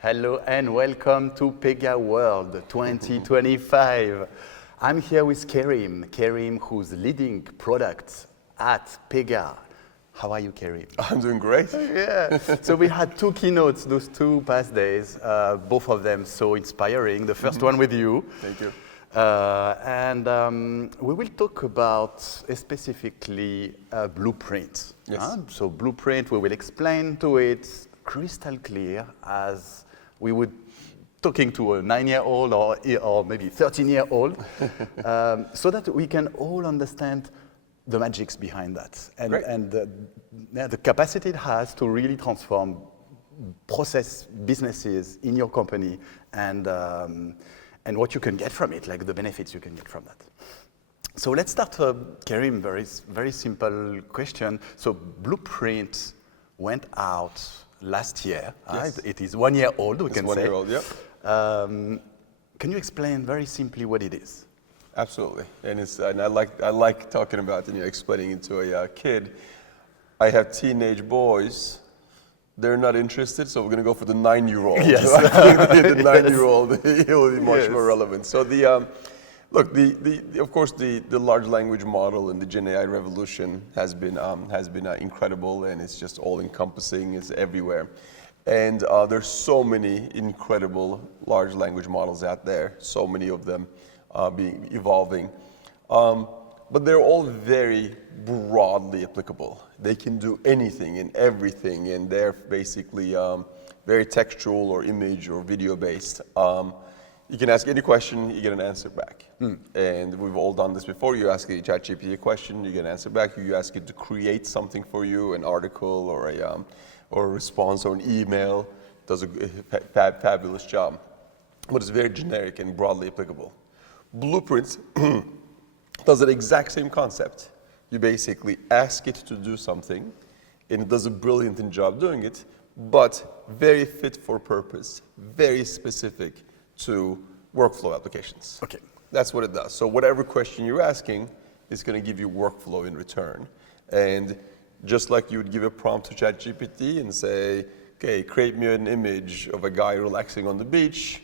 Hello and welcome to PegaWorld 2025. I'm here with Kerim, who's leading products at Pega. How are you, Kerim? I'm doing great. Yeah. So we had two keynotes those two past days, both of them so inspiring. The first one with you. Thank you. And we will talk about specifically blueprint. Yes. So blueprint, we will explain to it crystal clear as we would talking to a 9-year-old or maybe 13-year-old, so that we can all understand the magics behind that and the capacity it has to really transform process businesses in your company and what you can get from it, like the benefits you can get from that. So let's start, Kerim, very simple question. So Blueprint went out last year. Yes. It is 1 year old, we It's can 1 say. year old, yeah. Can you explain very simply what it is? Absolutely. And I like talking about and explaining it to a kid. I have teenage boys. They're not interested, so we're going to go for the 9-year-old. Yes. I think the 9-year-old he will be much more relevant. So look, of course, the large language model and the Gen AI revolution has been incredible, and it's just all encompassing. It's everywhere, and there's so many incredible large language models out there. So many of them evolving, but they're all very broadly applicable. They can do anything and everything, and they're basically very textual or image or video based. You can ask any question, you get an answer back. And we've all done this before. You ask ChatGPT a question, you get an answer back. You ask it to create something for you, an article or a response or an email. It does a fabulous job. But it's very generic and broadly applicable. Blueprints does the exact same concept. You basically ask it to do something, and it does a brilliant job doing it, but very fit for purpose, very specific to workflow applications. Okay. That's what it does. So whatever question you're asking is going to give you workflow in return. And just like you would give a prompt to ChatGPT and say, okay, create me an image of a guy relaxing on the beach,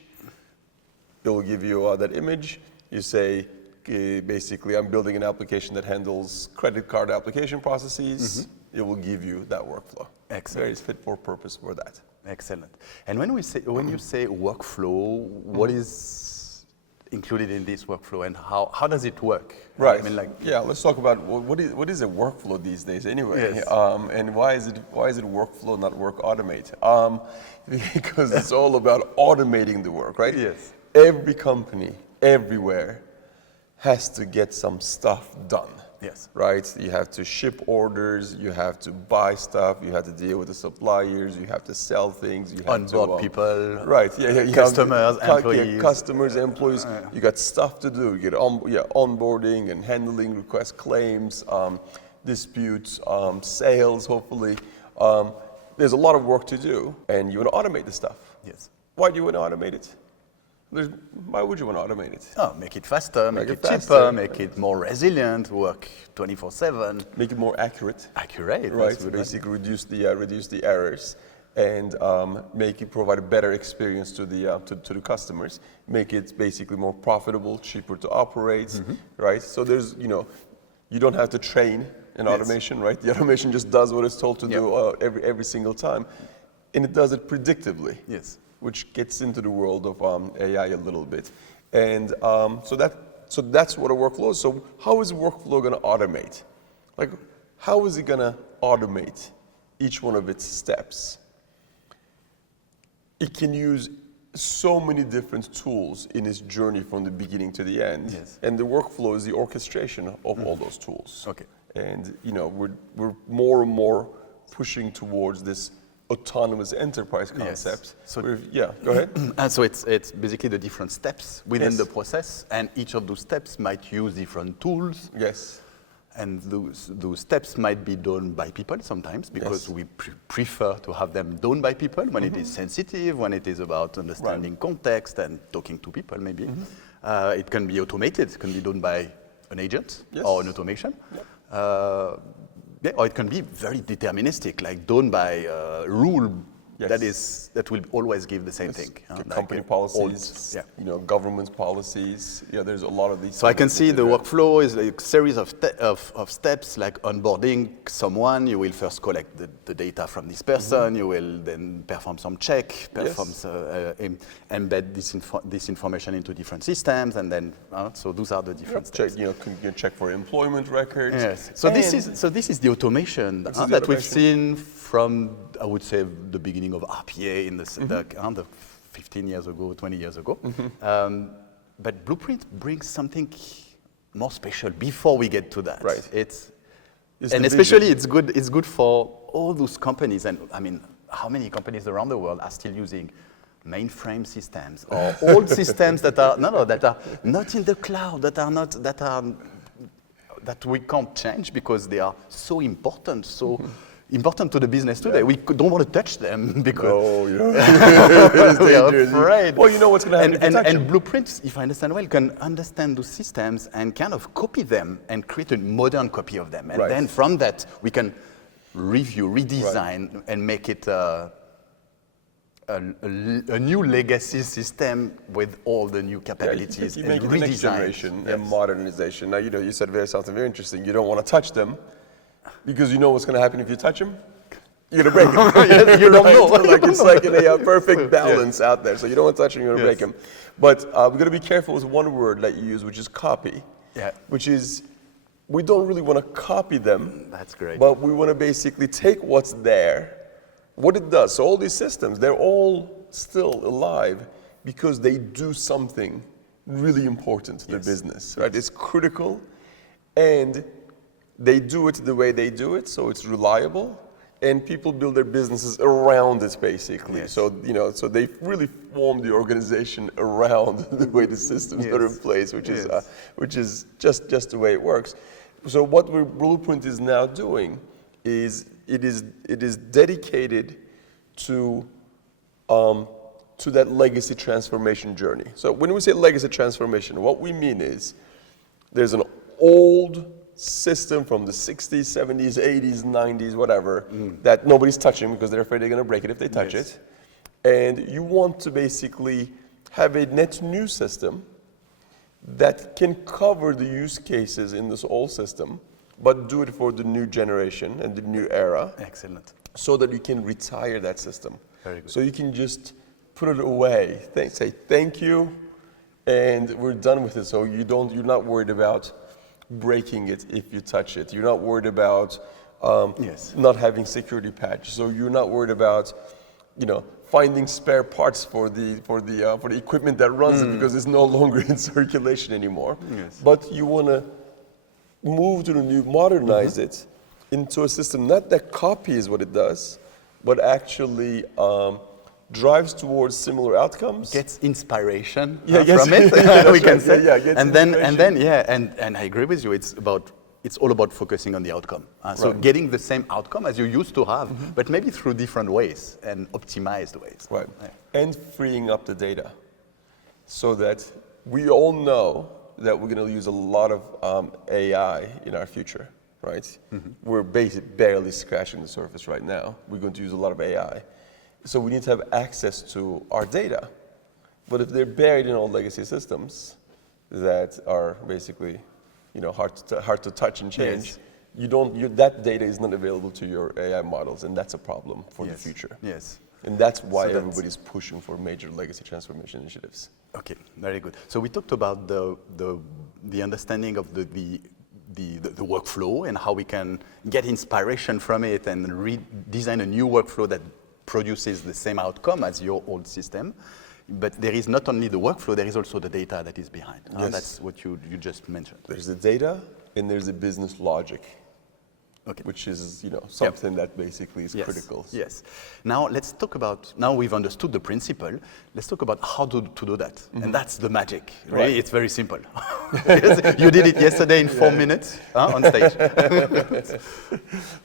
it will give you that image. You say, basically, I'm building an application that handles credit card application processes. It will give you that workflow. Excellent. Very fit for purpose for that. Excellent. And when you say workflow, what is included in this workflow, and how does it work? Right. I mean, yeah. Let's talk about what is a workflow these days, anyway. Yes. And why is it workflow, not work automate? Because it's all about automating the work, right? Yes. Every company, everywhere, has to get some stuff done. Yes. Right? You have to ship orders, you have to buy stuff, you have to deal with the suppliers, you have to sell things, you have onboard to people. Right, yeah. Customers, employees. Customers, employees. You got stuff to do. You get onboarding and handling request claims, disputes, sales, hopefully. There's a lot of work to do, and you want to automate the stuff. Yes. Why do you want to automate it? Why would you want to automate it? Oh, make it faster, make it faster, cheaper, make it more resilient, work 24/7. Make it more accurate. Accurate. Right, that's basically reduce the errors, and make it provide a better experience to the customers. Make it basically more profitable, cheaper to operate, right? So there's you don't have to train an automation, right? The automation just does what it's told to do every single time, and it does it predictably. Yes. Which gets into the world of AI a little bit, and so that's what a workflow is. So how is workflow going to automate? Like, how is it going to automate each one of its steps? It can use so many different tools in its journey from the beginning to the end, and the workflow is the orchestration of all those tools. Okay. And we're more and more pushing towards this autonomous enterprise concept. Yes. So go ahead. And so it's basically the different steps within the process, and each of those steps might use different tools. Yes. And those steps might be done by people sometimes, because we prefer to have them done by people when it is sensitive, when it is about understanding context and talking to people maybe. It can be automated, it can be done by an agent or an automation. Or it can be very deterministic, like done by rule Yes. that will always give the same thing. Company policies, government policies. Yeah, there's a lot of these. So I can see the workflow is a series of steps, like onboarding someone. You will first collect the data from this person. You will then perform some check, embed this information into different systems, and then so those are the different steps. Check, check for employment records. Yes. So this is the automation that we've seen from, I would say, the beginning of RPA in the 15 years ago, 20 years ago. But Blueprint brings something more special before we get to that. Right. And especially it's good for all those companies. And I mean, how many companies around the world are still using mainframe systems or old systems that are not in the cloud, that we can't change because they are so important, important to the business today. We don't want to touch them because we are afraid. Well, you know what's going to happen if you touch them. Blueprints, if I understand well, can understand those systems and kind of copy them and create a modern copy of them. And then from that, we can review, redesign, and make it a new legacy system with all the new capabilities. You make it the next generation and modernization. Now, you said something very interesting. You don't want to touch them because you know what's going to happen if you touch them. You're going to break them. You don't know. It's like a perfect balance out there. So you don't want to touch them, you're going to break them. But we've got to be careful with one word that you use, which is copy. Yeah. Which is, we don't really want to copy them. That's great. But we want to basically take what's there, what it does. So all these systems, they're all still alive because they do something really important to the business, right? It's critical, and they do it the way they do it, so it's reliable, and people build their businesses around it, basically. Yes. So so they really form the organization around the way the systems are in place, which is just the way it works. So what Blueprint is now doing is it is dedicated to that legacy transformation journey. So when we say legacy transformation, what we mean is there's an old system from the 60s, 70s, 80s, 90s, whatever, that nobody's touching because they're afraid they're going to break it if they touch it. And you want to basically have a net new system that can cover the use cases in this old system, but do it for the new generation and the new era. Excellent. So that you can retire that system. Very good. So you can just put it away, say thank you, and we're done with it. So you're not worried about breaking it if you touch it. You're not worried about not having security patches. So you're not worried about, finding spare parts for the equipment that runs it because it's no longer in circulation anymore. Yes. But you want to move to the new, modernize it into a system not that copies what it does, but actually drives towards similar outcomes. Gets inspiration from it. We can say. And I agree with you. It's all about focusing on the outcome. So getting the same outcome as you used to have, but maybe through different ways and optimized ways. Right. Yeah. And freeing up the data, so that we all know that we're going to use a lot of AI in our future. Right? We're basically barely scratching the surface right now. We're going to use a lot of AI. So we need to have access to our data. But if they're buried in old legacy systems that are basically, hard to touch and change, that data is not available to your AI models, and that's a problem for the future. Yes. And that's why everybody's pushing for major legacy transformation initiatives. Okay, very good. So we talked about the understanding of the workflow and how we can get inspiration from it and redesign a new workflow that produces the same outcome as your old system. But there is not only the workflow, there is also the data that is behind. Yes. That's what you just mentioned. There's the data and there's the business logic. Okay. Which is, something that basically is critical. Yes. Now let's talk about, now we've understood the principle, let's talk about how to do that. And that's the magic. Right? It's very simple. You did it yesterday in 4 minutes on stage.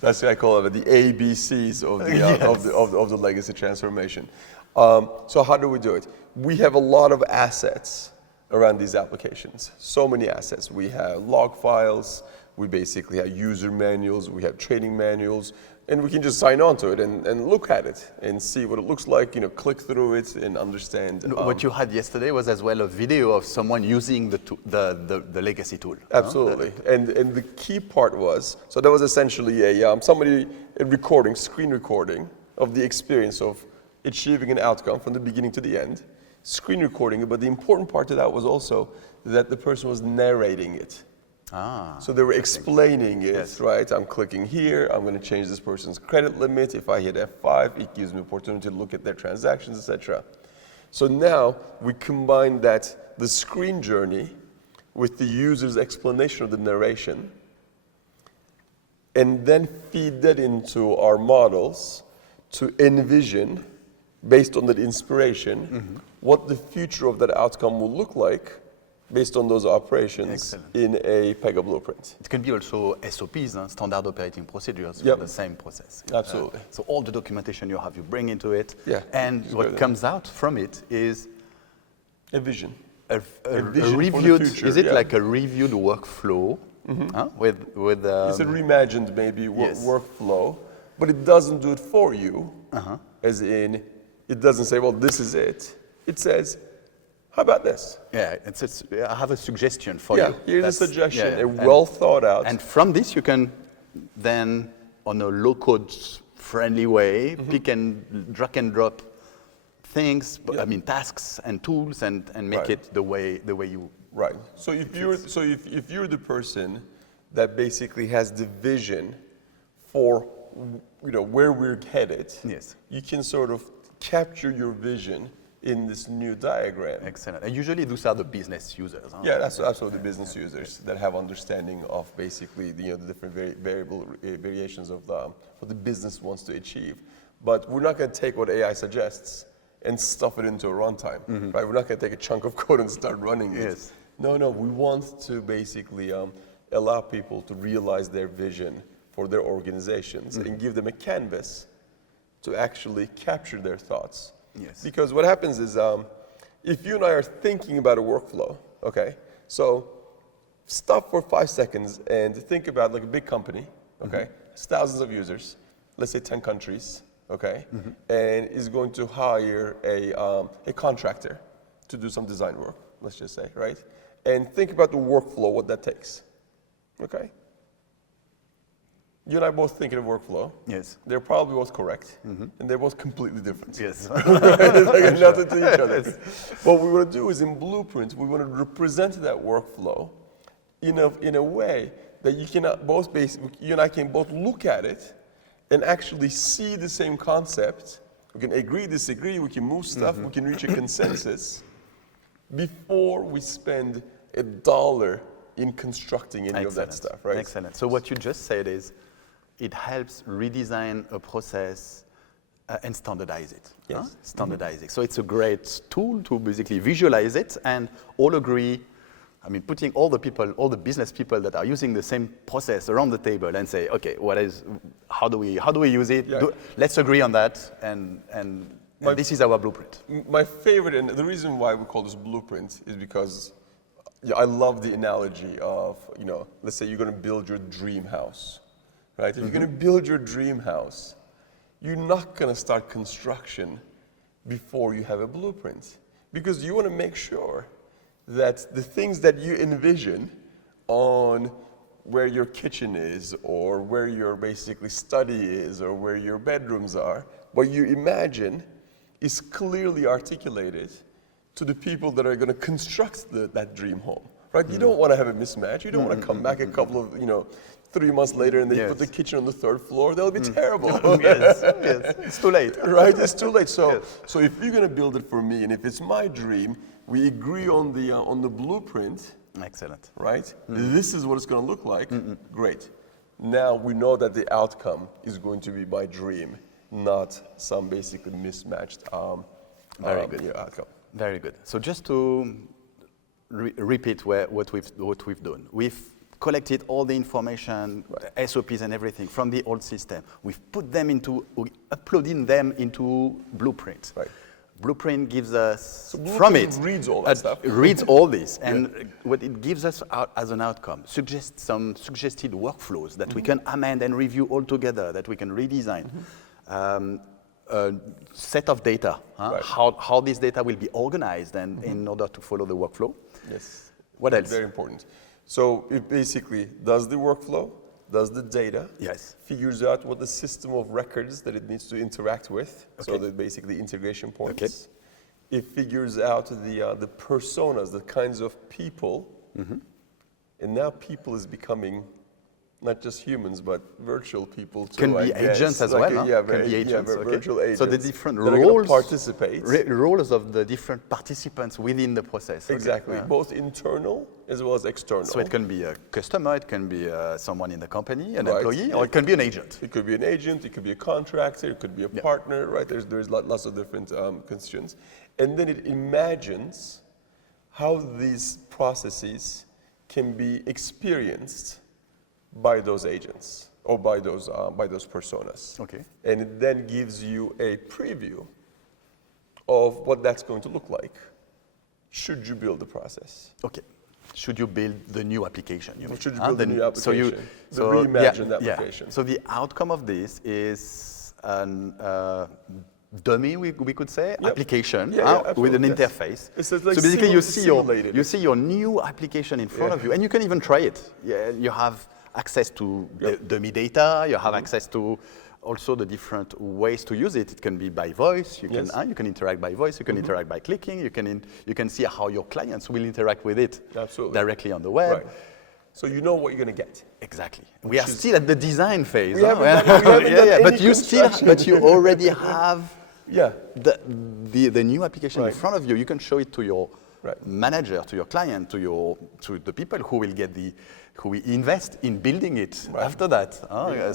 That's what I call it, the ABCs of the legacy transformation. So how do we do it? We have a lot of assets around these applications. So many assets. We have log files. We basically have user manuals, we have training manuals, And we can just sign on to it and look at it and see what it looks like, click through it and understand. What you had yesterday was as well a video of someone using the legacy tool. Absolutely. And the key part was, so that was essentially a screen recording of the experience of achieving an outcome from the beginning to the end, screen recording it, but the important part of that was also that the person was narrating it. So they were explaining it, yes. right? I'm clicking here, I'm going to change this person's credit limit. If I hit F5, it gives me opportunity to look at their transactions, etc. So now we combine the screen journey with the user's explanation of the narration, and then feed that into our models to envision, based on that inspiration, what the future of that outcome will look like based on those operations in a Pega blueprint. It can be also SOPs, standard operating procedures, Yep. for the same process. Absolutely. So all the documentation you have, you bring into it, Yeah, and it's what good. comes out from it is A vision. a vision for the reviewed, future, is it yeah. like a reviewed workflow with It's a reimagined maybe yes. workflow, but it doesn't do it for you, as in, it doesn't say, well, this is it. It says, how about this? yeah, I have a suggestion for you. Here's a That's- suggestion, yeah, a well thought out. And from this, you can then, on a low-code friendly way, pick and drag and drop things, Yeah. tasks and tools, and make Right. it the way you. Right. So if you're the person that basically has the vision for where we're headed, Yes. you can sort of capture your vision in this new diagram. Excellent. And usually those are the business users. Yeah, that's absolutely the business users that have understanding of basically the different variations of what the business wants to achieve. But we're not going to take what AI suggests and stuff it into a runtime, right? We're not going to take a chunk of code and start running it. Yes. No, we want to basically allow people to realize their vision for their organizations and give them a canvas to actually capture their thoughts. Yes. Because what happens is, if you and I are thinking about a workflow, okay, so stop for 5 seconds and think about like a big company, okay, it's thousands of users, let's say 10 countries, okay, and is going to hire a contractor to do some design work, let's just say, right? And think about the workflow, what that takes, okay? You and I both think of a workflow. Yes. They're probably both correct, and they're both completely different. Yes. It's like nothing to each other. What we want to do is in Blueprint, we want to represent that workflow in a way that you and I can both look at it and actually see the same concept. We can agree, disagree, we can move stuff, we can reach a consensus before we spend $1 in constructing any of that stuff, right? Excellent. So what you just said is, it helps redesign a process and standardize it. Yes. Standardize it. So it's a great tool to basically visualize it and all agree. Putting all the business people that are using the same process around the table and say, okay, how do we use it? Yeah. Let's agree on that, and this is our blueprint. My favorite, and the reason why we call this Blueprint is because I love the analogy of, let's say you're going to build your dream house, right? If you're going to build your dream house, you're not going to start construction before you have a blueprint, because you want to make sure that the things that you envision on where your kitchen is, or where your basically study is, or where your bedrooms are, what you imagine is clearly articulated to the people that are going to construct that dream home, right? You don't want to have a mismatch. You don't want to come back a couple of, 3 months later and they put the kitchen on the 3rd floor. That'll be terrible. Yes, it's too late. Right, it's too late. So if you're going to build it for me, and if it's my dream, we agree on the blueprint. Excellent. Right? This is what it's going to look like. Great. Now we know that the outcome is going to be my dream, not some basically mismatched Very good. outcome. Very good. So just to repeat what we've done, we've collected all the information, SOPs and everything from the old system. We've put them uploading them into Blueprint. Right. Blueprint gives us Blueprint from it reads all that stuff. reads all this, and what it gives us out as an outcome suggests some suggested workflows that we can amend and review all together, that we can redesign. A set of data, Right. how this data will be organized and in order to follow the workflow. Yes. What else? Very important. So it basically does the workflow, does the data, Yes. figures out what the system of records that it needs to interact with, so Okay. the basically integration points. Okay. It figures out the personas, the kinds of people, and now people is becoming not just humans, but virtual people too. Can be I guess. agents as Like well. Yeah, Can be agents. Okay. virtual agents. So the different that are gonna roles, participate. roles of the different participants within the process. Okay. Exactly, Yeah. both internal as well as external. So it can be a customer, it can be someone in the company, an Right. employee, or it can be an agent. It could be an agent, it could be a contractor, it could be a partner, right? There's lots of different constituents. And then it imagines how these processes can be experienced by those agents or by those personas. Okay. And it then gives you a preview of what that's going to look like should you build the process. Okay. Should you build the new application? You mean? Should you build the new So you, application, the reimagined application. So the outcome of this is an dummy, we could say, application with an absolutely, yes. interface. It's like so basically, simulated. you see your new application in front of you, and you can even try it. Yeah, you have access to the dummy data. You have access to also the different ways to use it. It can be by voice. You can you can interact by voice. You can interact by clicking. You can see how your clients will interact with it directly on the web. Right. So you know what you're going to get. Exactly. We are still at the design phase. We haven't done any but you already have Yeah. the new application in Right. front of you. You can show it to your Right. manager, to your client, to the people who will invest in building it after that.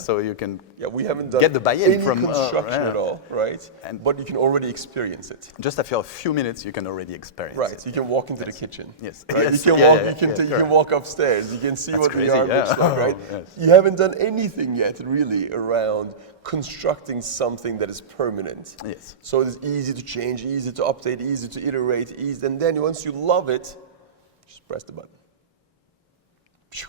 So you can We haven't done get the buy-in any from construction at all, right? And- but you can already experience it. just after a few minutes, you can already experience Right. it. You can walk into the kitchen. Yes. Right? Yes. You can Yeah, walk. yeah, You can. yeah, You correct. can walk upstairs. You can see That's what crazy, the yard looks yeah. like. Right. Yes. You haven't done anything yet, really, around constructing something that is permanent. Yes. So it's easy to change, easy to update, easy to iterate, easy. And then once you love it, just press the button. Phew.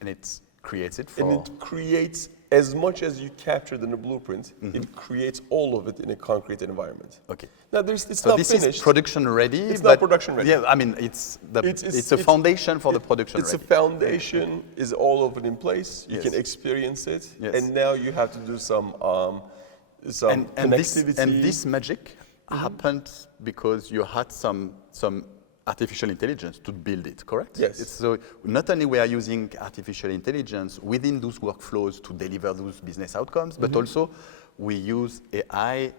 And it creates it for. And it creates, as much as you captured in the blueprint, it creates all of it in a concrete environment. Okay. Now, it's So not this finished. is production ready. It's but not production ready. Yeah, I mean it's a foundation for the production It's ready. a foundation, is all of it in place. You Yes. can experience it, Yes. and now you have to do some connectivity. And this magic happened because you had some artificial intelligence to build it, correct? Yes. So not only we are using artificial intelligence within those workflows to deliver those business outcomes, but also we use AI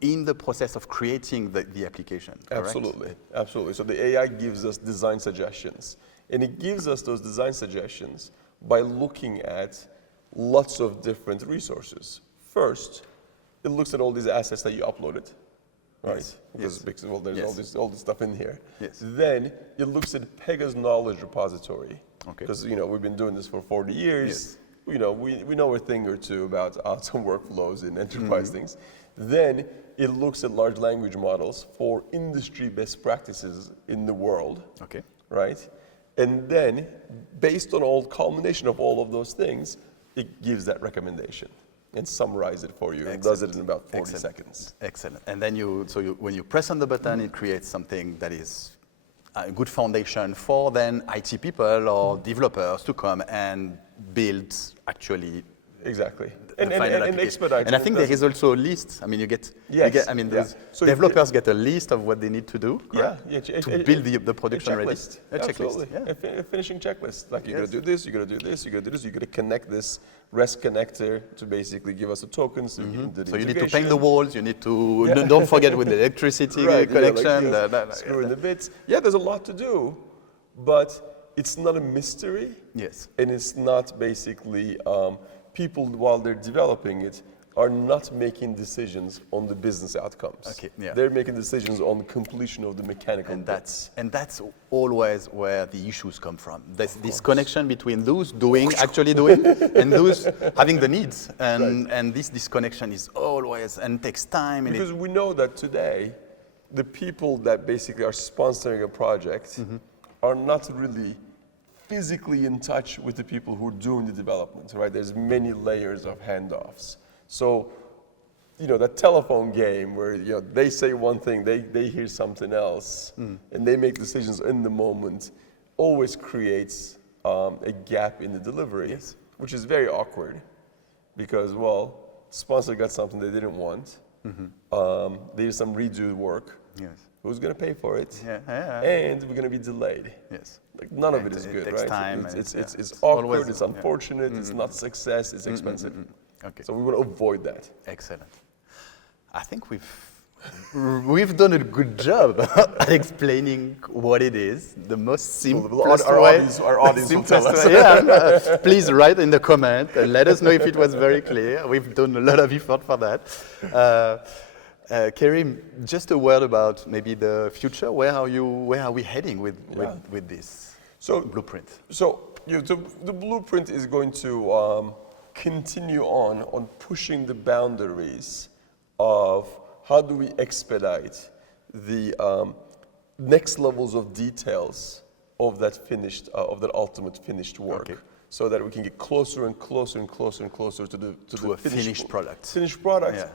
in the process of creating the application, correct? Absolutely, absolutely. So the AI gives us design suggestions, and it gives us those design suggestions by looking at lots of different resources. First, it looks at all these assets that you uploaded, right? Yes. Because well, there's Yes. all this stuff in here. Yes. Then it looks at Pega's knowledge repository, Okay. because we've been doing this for 40 years. Yes. We know a thing or two about some workflows in enterprise things. Then it looks at large language models for industry best practices in the world, Okay. right? And then, based on all culmination of all of those things, it gives that recommendation and summarizes it for you and does it in about 40 seconds. Excellent. And then when you press on the button, it creates something that is a good foundation for then IT people or developers to come and build actually Exactly. the And final application. expedite. And I think there is also a list. I mean, you get, I mean, those So developers get a list of what they need to do to build the production ready. checklist. A checklist. Absolutely. Yeah. A finishing checklist. Like, you're going to do this, you're going to do this, you're going to do this, you're going to connect this REST connector to basically give us the tokens. So So you need to paint the walls. You need to don't forget with the electricity connection. Screw in the bits. Yeah, there's a lot to do, but it's not a mystery. Yes. And it's not basically people, while they're developing it, are not making decisions on the business outcomes. Okay, yeah. They're making decisions on the completion of the mechanical bits. That's always where the issues come from. There's this connection between those actually doing, and those having the needs. And this disconnection is always, and takes time. Because we know that today, the people that basically are sponsoring a project are not really physically in touch with the people who are doing the development, right? There's many layers of handoffs. So, that telephone game where, they say one thing, they hear something else, and they make decisions in the moment, always creates a gap in the delivery, which is very awkward because, well, sponsor got something they didn't want. They did some redo work. Who's going to pay for it? And we're going to be delayed. Like none of it is good, takes right? time. It's awkward, it's unfortunate, it's not success, it's expensive. Okay. So we want to avoid that. Excellent. I think we've done a good job at explaining what it is, the most simplest way. Our audience will tell us. Please write in the comment and let us know if it was very clear. We've done a lot of effort for that. Kerim, just a word about maybe the future. Where are we heading with this blueprint? So the blueprint is going to continue on pushing the boundaries of how do we expedite the next levels of details of that ultimate finished work, so that we can get closer and closer and closer and closer to the finished product. Finished product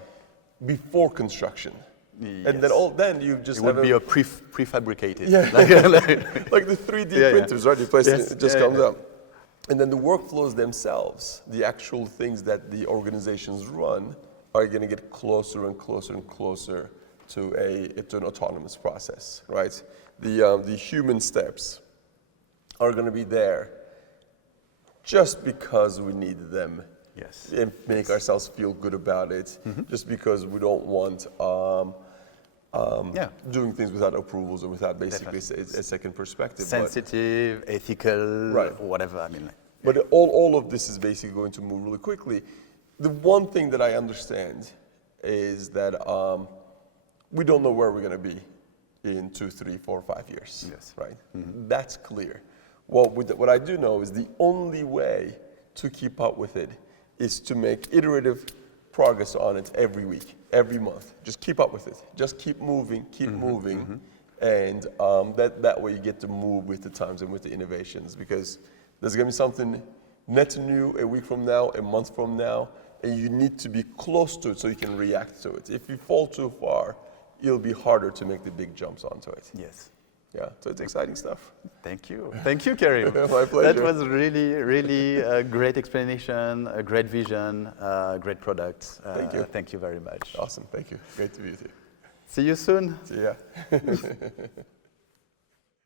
before construction. And then you just it would be a prefabricated. Like the 3D printers, right? You place it just comes up. And then the workflows themselves, the actual things that the organizations run, are going to get closer and closer and closer to an autonomous process, right? The human steps are going to be there just because we need them. And make ourselves feel good about it, just because we don't want doing things without approvals or without basically a second perspective. Sensitive, ethical, whatever. I mean, but all of this is basically going to move really quickly. The one thing that I understand is that we don't know where we're going to be in 2, 3, 4, 5 years, right? That's clear. What I do know is the only way to keep up with it is to make iterative progress on it every week, every month. Just keep up with it. Just keep moving, and that way you get to move with the times and with the innovations, because there's going to be something net new a week from now, a month from now, and you need to be close to it so you can react to it. If you fall too far, it'll be harder to make the big jumps onto it. So it's exciting stuff. Thank you, Kerim. My pleasure. That was really, really a great explanation, a great vision, great product. Thank you. Thank you very much. Awesome, thank you. Great to be with you. See you soon. See ya.